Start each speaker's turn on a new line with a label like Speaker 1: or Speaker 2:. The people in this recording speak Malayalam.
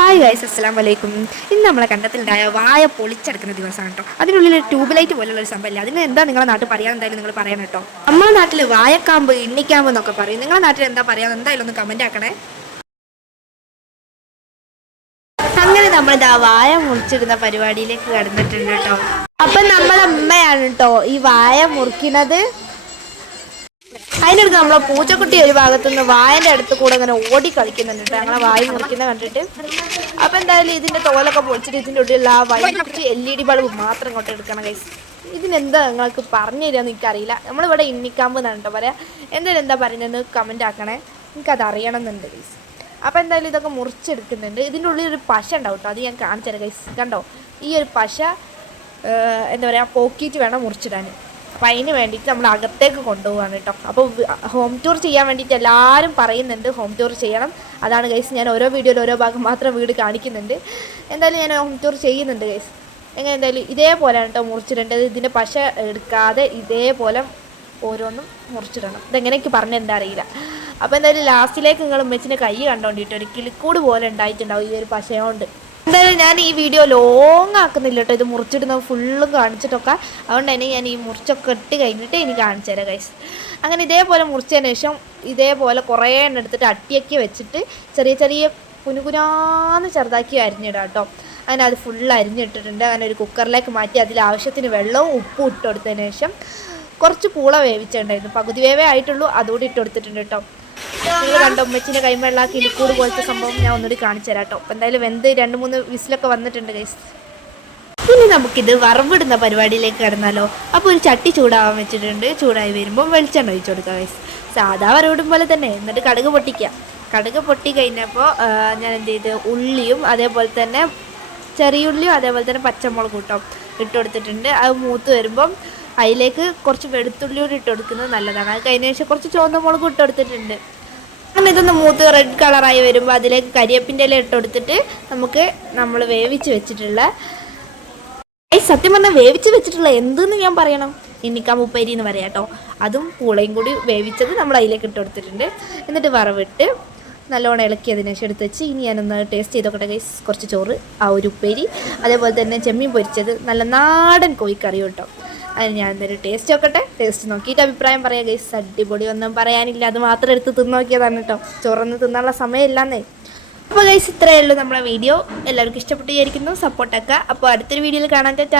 Speaker 1: ഹായ് ഗൈസ് അസ്സാം വലൈക്കും ഇന്ന് നമ്മളെ കണ്ടത്തിലുണ്ടായ വായ പൊളിച്ചെടുക്കുന്ന ദിവസമാണ് കേട്ടോ. അതിനുള്ളിൽ ട്യൂബ് ലൈറ്റ് പോലുള്ള ഒരു സംഭവമില്ല. അതിന് എന്താ നിങ്ങളുടെ നാട്ടിൽ പറയാൻ എന്തായാലും നിങ്ങൾ പറയണം കേട്ടോ. നമ്മുടെ നാട്ടിൽ വായക്കാമ്പ് ഇണ്ണിക്കാമ്പ് എന്നൊക്കെ പറയും. നിങ്ങളുടെ നാട്ടിൽ എന്താ പറയാ? എന്തായാലും ഒന്ന് കമന്റ് ആക്കണേ. അങ്ങനെ നമ്മളിതാ വായ മുറിച്ചിടുന്ന പരിപാടിയിലേക്ക് കടന്നിട്ടുണ്ട് കേട്ടോ. അപ്പൊ നമ്മളെ അമ്മയാണ് കേട്ടോ ഈ വായ മുറിക്കുന്നത്. അതിനടുത്ത് നമ്മളെ പൂച്ചക്കുട്ടി ഒരു ഭാഗത്തുനിന്ന് വായന്റെ അടുത്ത് കൂടെ അങ്ങനെ ഓടി കളിക്കുന്നുണ്ട് കേട്ടോ. ഞങ്ങളെ വായ മുറിക്കുന്ന കണ്ടിട്ട്. അപ്പൊ എന്തായാലും ഇതിന്റെ തോലൊക്കെ പൊളിച്ചിട്ട് ഇതിന്റെ ഉള്ളിലുള്ള ആ white L E D bulb മാത്രം ഇങ്ങോട്ട് എടുക്കണം കൈസ് ഇതിനെന്താ നിങ്ങൾക്ക് പറഞ്ഞു തരാന്ന് എനിക്കറിയില്ല. നമ്മളിവിടെ ഇന്നിക്കാമ്പ് എന്നാണ് കേട്ടോ പറയാ. എന്തായാലും എന്താ പറയുന്നതെന്ന് കമന്റ് ആക്കണേ. എനിക്കത് അറിയണം എന്നുണ്ട് ഗൈസ് അപ്പോൾ എന്തായാലും ഇതൊക്കെ മുറിച്ചെടുക്കുന്നുണ്ട്. ഇതിന്റെ ഉള്ളിൽ ഒരു പശ ഉണ്ടാവും അത് ഞാൻ കാണിച്ചു തരാം ഗൈസ് കണ്ടോ? ഈ ഒരു പശ എന്താ പറയുക പോക്കിയിട്ട് വേണം മുറിച്ചിടാൻ. അപ്പം അതിന് വേണ്ടിയിട്ട് നമ്മൾ അകത്തേക്ക് കൊണ്ടുപോകാണ് കേട്ടോ. അപ്പോൾ ഹോം ടൂർ ചെയ്യാൻ വേണ്ടിയിട്ട് എല്ലാവരും പറയുന്നുണ്ട് ഹോം ടൂർ ചെയ്യണം. അതാണ് ഗൈസ് ഞാൻ ഓരോ വീഡിയോയിൽ ഓരോ ഭാഗം മാത്രം വീട് കാണിക്കുന്നുണ്ട്. എന്തായാലും ഞാൻ ഹോം ടൂർ ചെയ്യുന്നുണ്ട് ഗൈസ് എങ്ങനെ എന്തായാലും ഇതേപോലെയാണ് കേട്ടോ മുറിച്ചിടേണ്ടത്. ഇതിന്റെ പശ എടുക്കാതെ ഇതേപോലെ ഓരോന്നും മുറിച്ചിടണം. ഇതെങ്ങനെയൊക്കെ പറഞ്ഞെന്താ അറിയില്ല. അപ്പോൾ എന്തായാലും ലാസ്റ്റിലേക്ക് നിങ്ങൾ ഉമ്മച്ചിന്റെ കൈ കണ്ടോണ്ടിട്ട് ഒരു കിളിക്കൂട് പോലെ ഉണ്ടായിട്ടുണ്ടാവും ഈ ഒരു പശയോണ്ട്. എന്തായാലും ഞാൻ ഈ വീഡിയോ ലോങ് ആക്കുന്നില്ല കേട്ടോ ഇത് മുറിച്ചിടുന്നത് ഫുള്ളും കാണിച്ചിട്ടൊക്കെ. അതുകൊണ്ട് തന്നെ ഞാൻ ഈ മുറിച്ചൊക്കെ ഇട്ട് കഴിഞ്ഞിട്ട് ഇനി കാണിച്ചു തരാം ഗൈസ് അങ്ങനെ ഇതേപോലെ മുറിച്ചതിന് ശേഷം ഇതേപോലെ കുറേ എണ്ണം എടുത്തിട്ട് അട്ടിയൊക്കെ വെച്ചിട്ട് ചെറിയ ചെറിയ കുനുകുനാന്ന് ചെറുതാക്കി അരിഞ്ഞിടാം കേട്ടോ അങ്ങനെ അത് ഫുൾ അരിഞ്ഞിട്ടിട്ടുണ്ട്. അങ്ങനെ ഒരു കുക്കറിലേക്ക് മാറ്റി അതിൽ ആവശ്യത്തിന് വെള്ളവും ഉപ്പും ഇട്ട് കൊടുത്തതിന് ശേഷം കുറച്ച് പൂള വേവിച്ചിട്ടുണ്ടായിരുന്നു. പകുതി വേവേ ആയിട്ടുള്ളൂ. അതുകൂടി ഇട്ട് കൊടുത്തിട്ടുണ്ട് കേട്ടോ. നിങ്ങൾ കണ്ടോ ഉമ്മച്ചിന്റെ കൈമള്ള കിളിക്കൂട് പോലത്തെ സംഭവം ഞാൻ ഒന്നുകൂടി കാണിച്ചു തരാം കേട്ടോ. എന്തായാലും വെന്ത് രണ്ട് മൂന്ന് വിസിലൊക്കെ വന്നിട്ടുണ്ട് ഗൈസ് ഇനി നമുക്കിത് വറവിടുന്ന പരിപാടിയിലേക്ക് കിടന്നാലോ. അപ്പോൾ ഒരു ചട്ടി ചൂടാവാൻ വെച്ചിട്ടുണ്ട്. ചൂടായി വരുമ്പോൾ വെളിച്ചെണ്ണ ഒഴിച്ചു കൊടുക്കാം ഗൈസ് സാധാ വറവിടും പോലെ തന്നെ. എന്നിട്ട് കടുക് പൊട്ടിക്കുക. കടുക് പൊട്ടി കഴിഞ്ഞപ്പോൾ ഞാൻ എന്ത് ചെയ്ത്? ഉള്ളിയും അതേപോലെ തന്നെ ചെറിയുള്ളിയും അതേപോലെ തന്നെ പച്ചമുളകും കേട്ടോ ഇട്ട് കൊടുത്തിട്ടുണ്ട്. അത് മൂത്ത് വരുമ്പം അതിലേക്ക് കുറച്ച് വെളുത്തുള്ളി കൂടി ഇട്ട് കൊടുക്കുന്നത് നല്ലതാണ്. അത് കഴിഞ്ഞ ശേഷം കുറച്ച് ചുവന്ന മുളകും ഇട്ട് കൊടുത്തിട്ടുണ്ട്. അങ്ങനെ ഇതൊന്ന് മൂത്ത് റെഡ് കളറായി വരുമ്പോൾ അതിലേക്ക് കരിയപ്പിന്റെ ഇല ഇട്ട് കൊടുത്തിട്ട് നമുക്ക് നമ്മൾ വേവിച്ച് വെച്ചിട്ടുള്ള ഈ സത്യം പറഞ്ഞാൽ വേവിച്ച് വെച്ചിട്ടുള്ള എന്തെന്ന് ഞാൻ പറയണം? ഇന്നിക്കാൻ മുപ്പേരി എന്ന് പറയാം കേട്ടോ. അതും പൂളയും കൂടി വേവിച്ചത് നമ്മൾ അതിലേക്ക് ഇട്ട് കൊടുത്തിട്ടുണ്ട്. എന്നിട്ട് വറവിട്ട് നല്ലോണം ഇളക്കിയതിന് ശേഷം എടുത്ത് വെച്ച് ഇനി ഞാനൊന്ന് ടേസ്റ്റ് ചെയ്തോക്കട്ടെ ഗൈസ് കുറച്ച് ചോറ് ആ ഒരു ഉപ്പേരി. അതേപോലെ തന്നെ ചെമ്മീൻ പൊരിച്ചത് നല്ല നാടൻ കോഴിക്കറിയും കേട്ടോ. അതിന് ഞാൻ എന്തായാലും ടേസ്റ്റ് നോക്കട്ടെ. ടേസ്റ്റ് നോക്കിയിട്ട് അഭിപ്രായം പറയാം ഗൈസ് അടിപൊളി ഒന്നും പറയാനില്ല. അത് മാത്രം എടുത്ത് തിന്ന് നോക്കിയതാണ് കേട്ടോ. ചോറൊന്നും തിന്നാനുള്ള സമയമില്ലാന്നേ. അപ്പോൾ ഗൈസ് ഇത്രയേ ഉള്ളൂ നമ്മളെ വീഡിയോ എല്ലാവർക്കും ഇഷ്ടപ്പെട്ട് വിചാരിക്കുന്നു. സപ്പോർട്ടൊക്കെ അപ്പോൾ അടുത്തൊരു വീഡിയോയിൽ കാണാൻ ടാറ്റാ